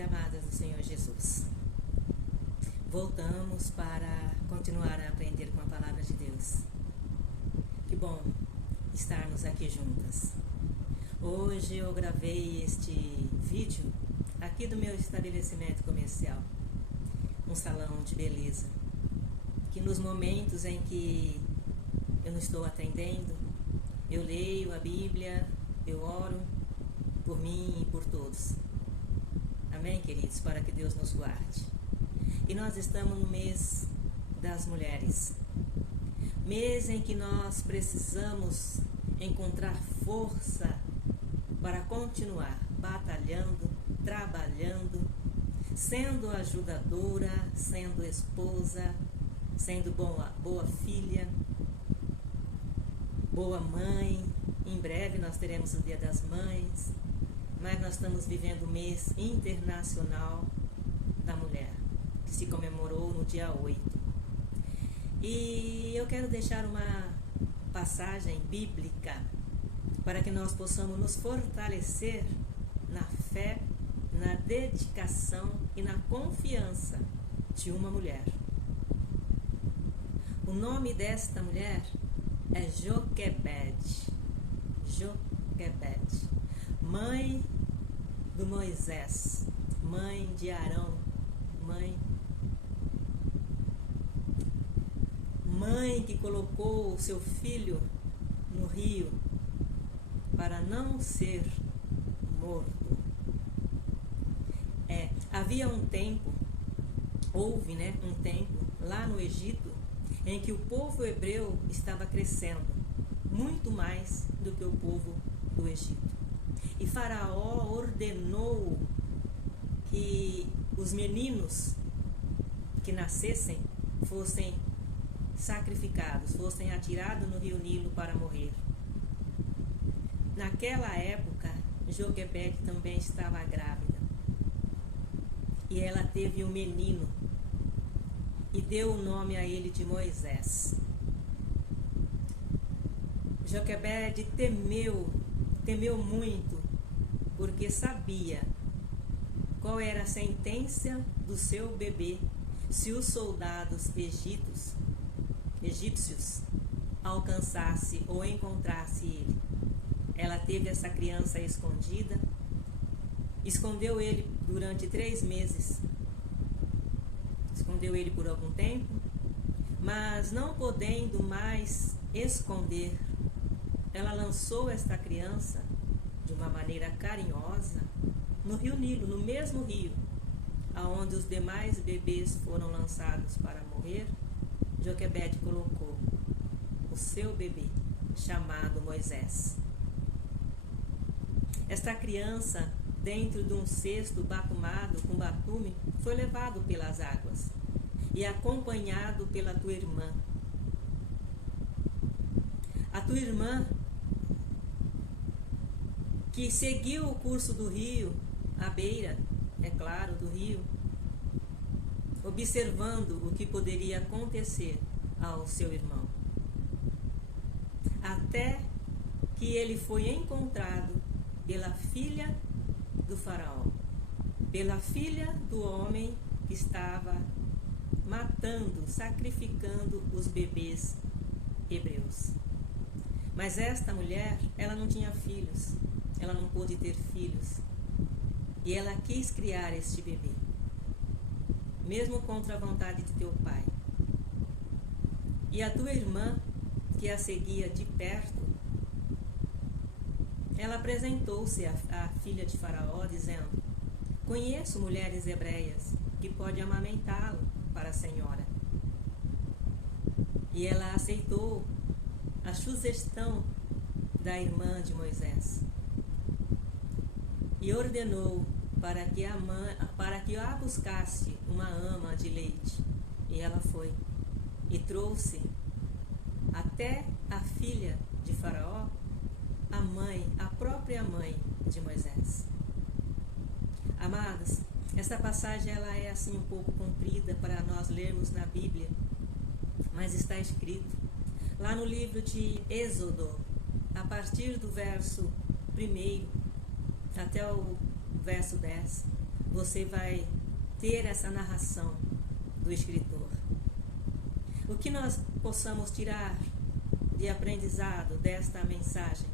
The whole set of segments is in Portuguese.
e amadas do Senhor Jesus. Voltamos para continuar a aprender com a palavra de Deus. Que bom estarmos aqui juntas. Hoje eu gravei este vídeo aqui do meu estabelecimento comercial, um salão de beleza, que nos momentos em que eu não estou atendendo, eu leio a Bíblia, eu oro por mim e por todos. Amém, queridos? Para que Deus nos guarde. E nós estamos no mês das mulheres. Mês em que nós precisamos encontrar força para continuar batalhando, trabalhando, sendo ajudadora, sendo esposa, sendo boa filha, boa mãe. Em breve nós teremos o Dia das Mães, mas nós estamos vivendo o mês internacional da mulher, que se comemorou no dia 8. E eu quero deixar uma passagem bíblica para que nós possamos nos fortalecer na fé, na dedicação e na confiança de uma mulher. O nome desta mulher é Joquebede. Joquebede, mãe do Moisés, mãe de Arão, mãe que colocou o seu filho no rio para não ser morto. Havia um tempo, houve um tempo lá no Egito em que o povo hebreu estava crescendo muito mais do que o povo do Egito. E Faraó ordenou que os meninos que nascessem fossem sacrificados, fossem atirados no rio Nilo para morrer. Naquela época, Joquebede também estava grávida. E ela teve um menino e deu o nome a ele de Moisés. Joquebede temeu muito, porque sabia qual era a sentença do seu bebê se os soldados egípcios alcançassem ou encontrassem ele. Ela teve essa criança escondida, escondeu ele durante 3 meses, escondeu ele por algum tempo, mas não podendo mais esconder, ela lançou esta criança de uma maneira carinhosa no rio Nilo, no mesmo rio aonde os demais bebês foram lançados para morrer. Joquebede colocou o seu bebê, chamado Moisés. Esta criança, dentro de um cesto batumado com batume, foi levado pelas águas e acompanhado pela tua irmã. A tua irmã, que seguiu o curso do rio, à beira, é claro, do rio, observando o que poderia acontecer ao seu irmão. Até que ele foi encontrado pela filha do faraó, pela filha do homem que estava matando, sacrificando os bebês hebreus. Mas esta mulher, ela não tinha filhos, ela não pôde ter filhos. E ela quis criar este bebê, mesmo contra a vontade de teu pai. E a tua irmã, que a seguia de perto, ela apresentou-se à filha de Faraó, dizendo: conheço mulheres hebreias que podem amamentá-lo para a senhora. E ela aceitou a sugestão da irmã de Moisés e ordenou para que a buscasse uma ama de leite. E ela foi e trouxe até a filha de Faraó, a própria mãe de Moisés. Amados, essa passagem ela é assim um pouco comprida para nós lermos na Bíblia, mas está escrito lá no livro de Êxodo, a partir do verso 1 até o verso 10, você vai ter essa narração do escritor. O que nós possamos tirar de aprendizado desta mensagem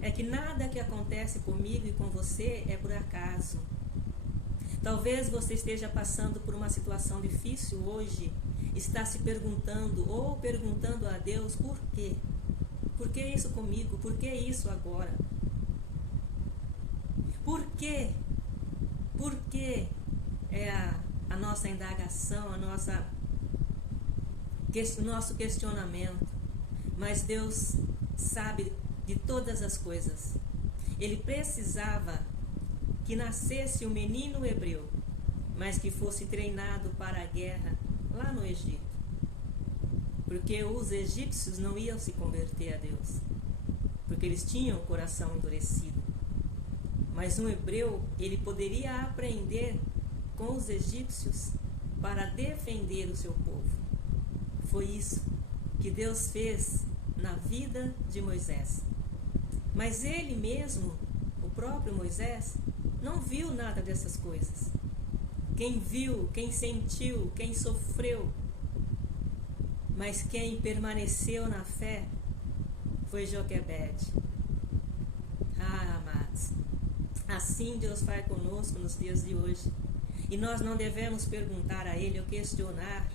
é que nada que acontece comigo e com você é por acaso. Talvez você esteja passando por uma situação difícil hoje, está se perguntando ou perguntando a Deus por quê? Por que isso comigo? Por que isso agora? Por quê? Por que é a nossa indagação, o nosso questionamento? Mas Deus sabe de todas as coisas. Ele precisava que nascesse um menino hebreu, mas que fosse treinado para a guerra lá no Egito. Porque os egípcios não iam se converter a Deus, porque eles tinham o coração endurecido. Mas um hebreu, ele poderia aprender com os egípcios para defender o seu povo. Foi isso que Deus fez na vida de Moisés. Mas ele mesmo, o próprio Moisés, não viu nada dessas coisas. Quem viu, quem sentiu, quem sofreu, mas quem permaneceu na fé foi Joquebede. Amados, assim Deus faz conosco nos dias de hoje. E nós não devemos perguntar a Ele ou questionar,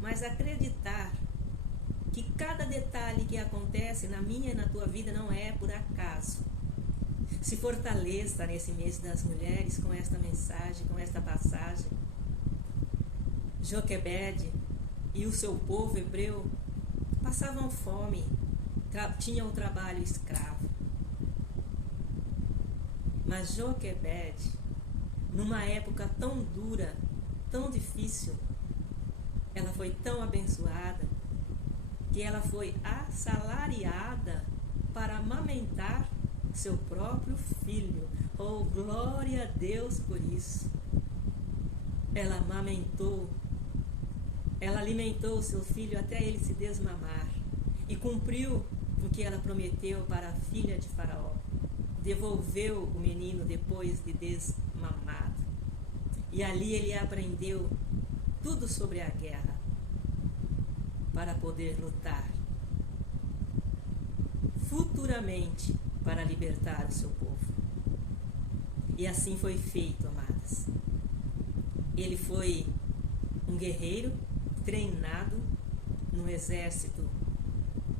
mas acreditar que cada detalhe que acontece na minha e na tua vida não é por acaso. Se fortaleça nesse mês das mulheres com esta mensagem, com esta passagem. Joquebede e o seu povo hebreu passavam fome, tinham o trabalho escravo. Mas Joquebede, numa época tão dura, tão difícil, ela foi tão abençoada que ela foi assalariada para amamentar seu próprio filho. Oh, glória a Deus por isso! Ela amamentou, ela alimentou o seu filho até ele se desmamar e cumpriu o que ela prometeu para a filha de Faraó. Devolveu o menino depois de desmamado. E ali ele aprendeu tudo sobre a guerra para poder lutar futuramente para libertar o seu povo. E assim foi feito, amadas. Ele foi um guerreiro treinado no exército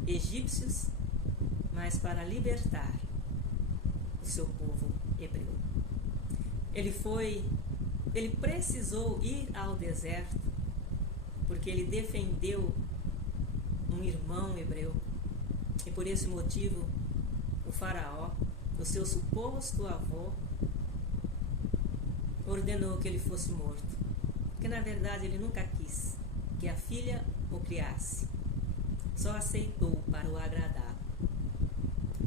egípcios, mas para libertar o seu povo hebreu. Ele precisou ir ao deserto, porque ele defendeu um irmão hebreu. E por esse motivo, o faraó, o seu suposto avô, ordenou que ele fosse morto. Porque na verdade ele nunca quis que a filha o criasse. Só aceitou para o agradar.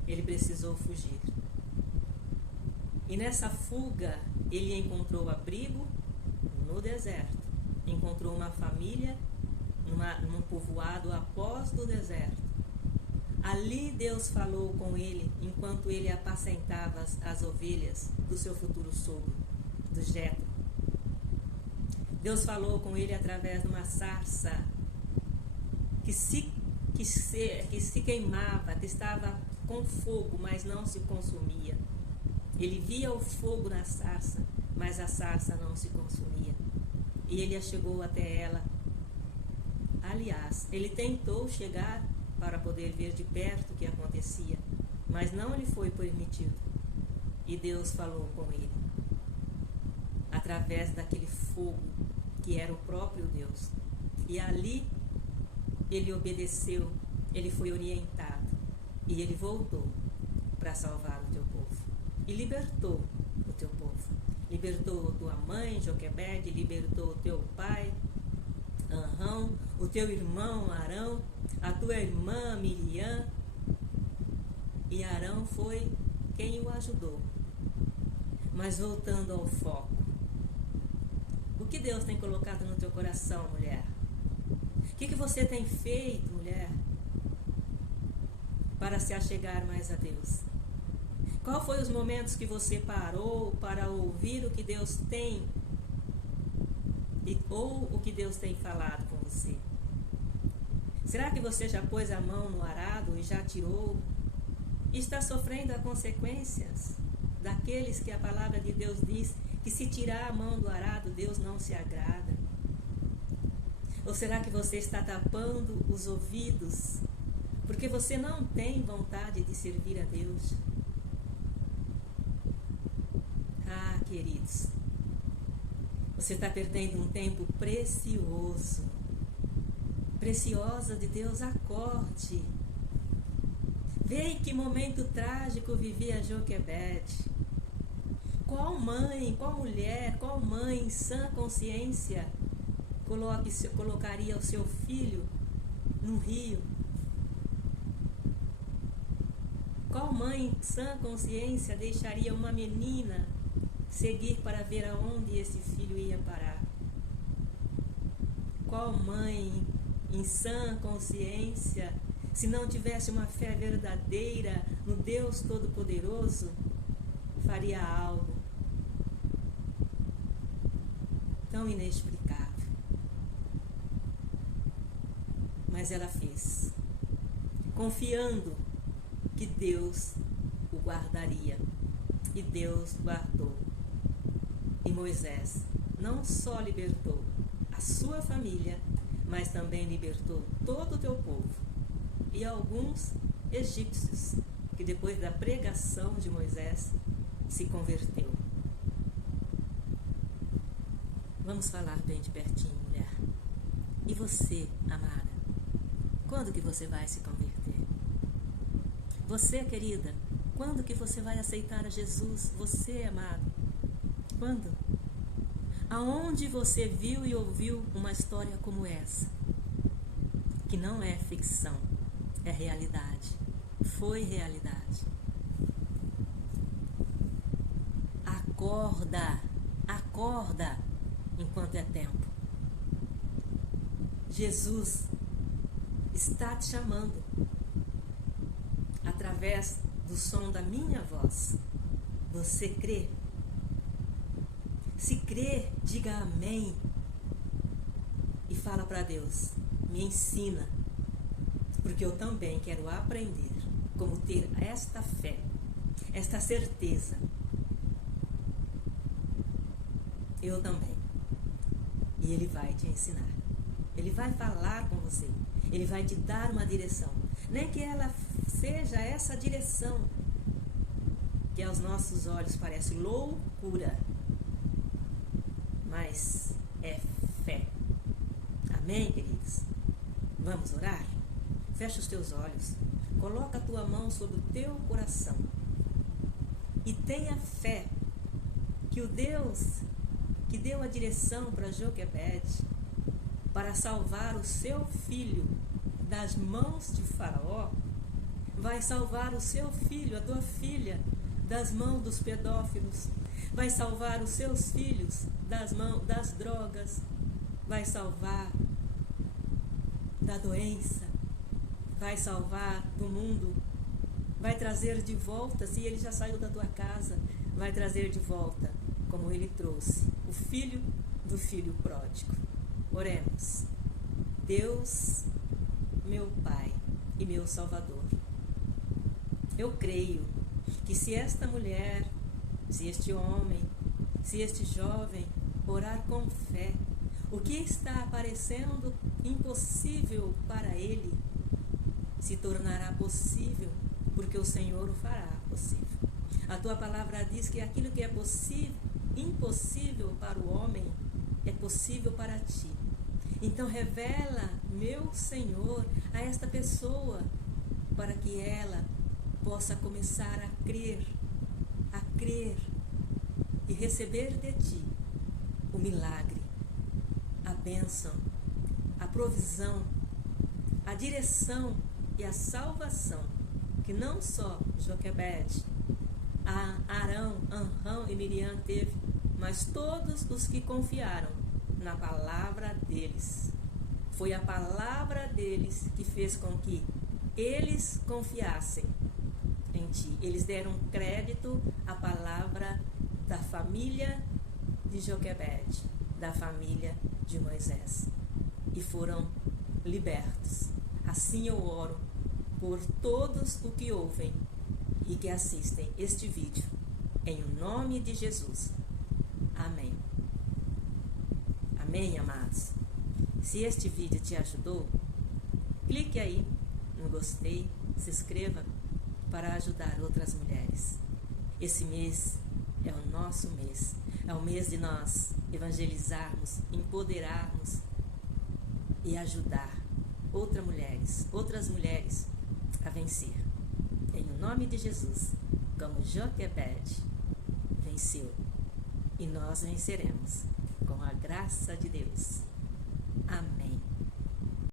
Ele precisou fugir. E nessa fuga, ele encontrou abrigo no deserto. Encontrou uma família num povoado após do deserto. Ali Deus falou com ele enquanto ele apacentava as ovelhas do seu futuro sogro, do Jetro. Deus falou com ele através de uma sarça que se queimava, que estava com fogo, mas não se consumia. Ele via o fogo na sarça, mas a sarça não se consumia. E ele chegou até ela. Aliás, ele tentou chegar para poder ver de perto o que acontecia, mas não lhe foi permitido. E Deus falou com ele, através daquele fogo que era o próprio Deus. E ali ele obedeceu, ele foi orientado, e ele voltou para salvar o teu povo. E libertou o teu povo. Libertou tua mãe, Joquebede, libertou o teu pai, Arão, o teu irmão Arão, a tua irmã Miriam. E Arão foi quem o ajudou. Mas voltando ao foco, o que Deus tem colocado no teu coração, mulher? O que você tem feito, mulher, para se achegar mais a Deus? Qual foi os momentos que você parou para ouvir o que Deus tem ou o que Deus tem falado com você? Será que você já pôs a mão no arado e já tirou? E está sofrendo as consequências daqueles que a palavra de Deus diz que se tirar a mão do arado, Deus não se agrada? Ou será que você está tapando os ouvidos porque você não tem vontade de servir a Deus? Ah, queridos, você está perdendo um tempo precioso. Preciosa de Deus, acorde. Vê em que momento trágico vivia Joquebede. Qual mãe, qual mulher, qual mãe em sã consciência colocaria o seu filho no rio? Qual mãe em sã consciência deixaria uma menina seguir para ver aonde esse filho ia parar? Qual mãe em sã consciência, se não tivesse uma fé verdadeira no Deus Todo-Poderoso, faria algo tão inexplicável? Mas ela fez, confiando que Deus o guardaria. E Deus guardou. E Moisés não só libertou a sua família, mas também libertou todo o teu povo. E alguns egípcios, que depois da pregação de Moisés, se converteu. Vamos falar bem de pertinho, mulher. E você, amada? Quando que você vai se converter? Você, querida, quando que você vai aceitar a Jesus? Você, amado, quando? Aonde você viu e ouviu uma história como essa? Que não é ficção, é realidade. Foi realidade. Acorda, acorda enquanto é tempo. Jesus está te chamando através do som da minha voz. Você crê? Se crê, diga amém e fala para Deus: me ensina, porque eu também quero aprender como ter esta fé, esta certeza. Eu também. E Ele vai te ensinar. Ele vai falar com você. Ele vai te dar uma direção. Nem que ela seja essa direção que aos nossos olhos parece loucura, mas é fé. Amém, queridos? Vamos orar? Fecha os teus olhos, coloca a tua mão sobre o teu coração e tenha fé que o Deus que deu a direção para Joquebede para salvar o seu filho das mãos de Faraó, vai salvar o seu filho, a tua filha, das mãos dos pedófilos, vai salvar os seus filhos das mãos das drogas, vai salvar da doença, vai salvar do mundo, vai trazer de volta, se ele já saiu da tua casa, vai trazer de volta, como ele trouxe, o filho do filho pródigo. Oremos. Deus, meu Pai e meu Salvador, eu creio que se esta mulher, se este homem, se este jovem orar com fé, o que está aparecendo impossível para ele se tornará possível, porque o Senhor o fará possível. A tua palavra diz que aquilo que é possível, impossível para o homem, é possível para ti. Então revela, meu Senhor, a esta pessoa, para que ela possa começar a crer e receber de ti o milagre, a bênção, a provisão, a direção e a salvação que não só Joquebede, Arão, Anrão e Miriam teve, mas todos os que confiaram na palavra deles. Foi a palavra deles que fez com que eles confiassem em em ti. Eles deram crédito à palavra da família de Joquebede, da família de Moisés, e foram libertos. Assim eu oro por todos os que ouvem e que assistem este vídeo, em nome de Jesus. Amém. Amém, amados. Se este vídeo te ajudou, clique aí no gostei, se inscreva para ajudar outras mulheres. Esse mês é o nosso mês. É o mês de nós evangelizarmos, empoderarmos e ajudar outras mulheres a vencer. Em nome de Jesus, como Joquebede venceu. E nós venceremos com a graça de Deus. Amém.